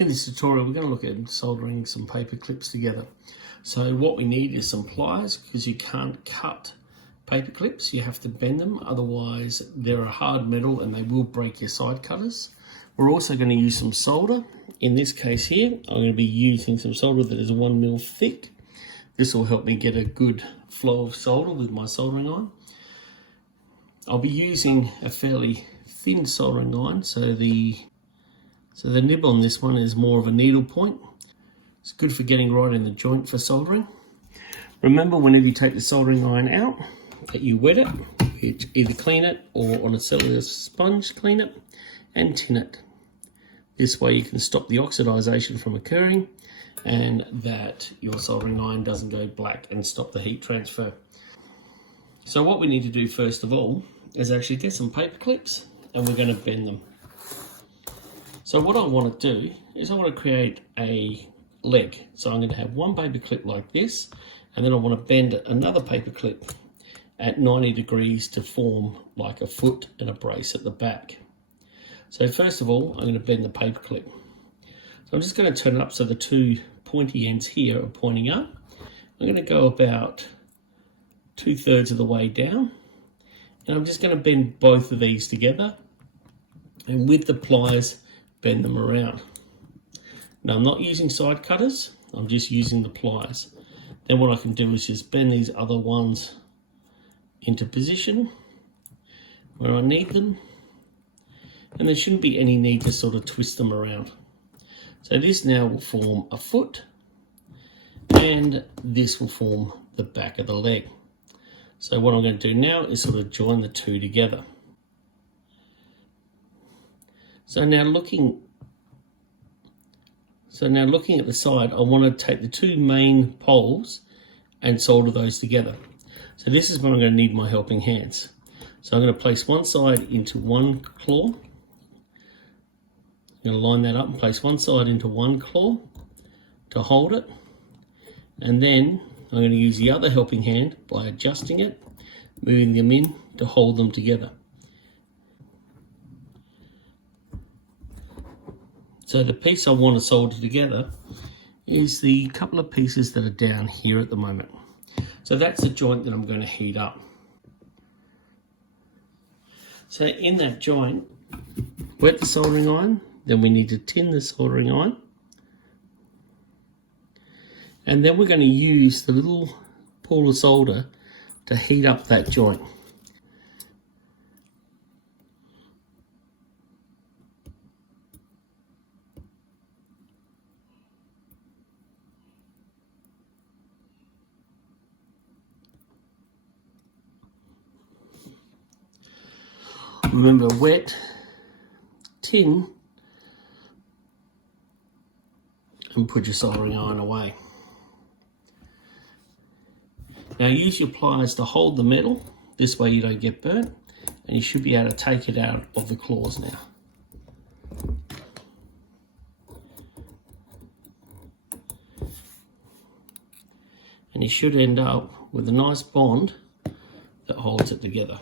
In this tutorial, we're going to look at soldering some paper clips together. So what we need is some pliers, because you can't cut paper clips, you have to bend them, otherwise they're a hard metal and they will break your side cutters. We're also going to use some solder. In this case here, I'm going to be using some solder that is 1 mil thick. This will help me get a good flow of solder with my soldering iron. I'll be using a fairly thin soldering iron, so the nib on this one is more of a needle point. It's good for getting right in the joint for soldering. Remember, whenever you take the soldering iron out, that you wet it, either clean it or on a cellulose sponge clean it and tin it. This way you can stop the oxidization from occurring and that your soldering iron doesn't go black and stop the heat transfer. So what we need to do first of all is actually get some paper clips and we're going to bend them. So what I want to do is I want to create a leg. So I'm going to have one paper clip like this, and then I want to bend another paper clip at 90 degrees to form like a foot and a brace at the back. So first of all, I'm going to bend the paper clip. So I'm just going to turn it up so the two pointy ends here are pointing up. I'm going to go about 2/3 of the way down, and I'm just going to bend both of these together, and with the pliers, bend them around. Now I'm not using side cutters, I'm just using the pliers. Then what I can do is just bend these other ones into position where I need them, and there shouldn't be any need to sort of twist them around. So this now will form a foot, and this will form the back of the leg. So what I'm going to do now is sort of join the two together. So now looking at the side, I want to take the two main poles and solder those together. So this is where I'm going to need my helping hands. So I'm going to place one side into one claw. I'm going to line that up and place one side into one claw to hold it. And then I'm going to use the other helping hand by adjusting it, moving them in to hold them together. So the piece I want to solder together is the couple of pieces that are down here at the moment. So that's the joint that I'm going to heat up. So in that joint, wet the soldering iron, then we need to tin the soldering iron. And then we're going to use the little pool of solder to heat up that joint. Remember, wet, tin, and put your soldering iron away. Now use your pliers to hold the metal, this way you don't get burnt, and you should be able to take it out of the claws now. And you should end up with a nice bond that holds it together.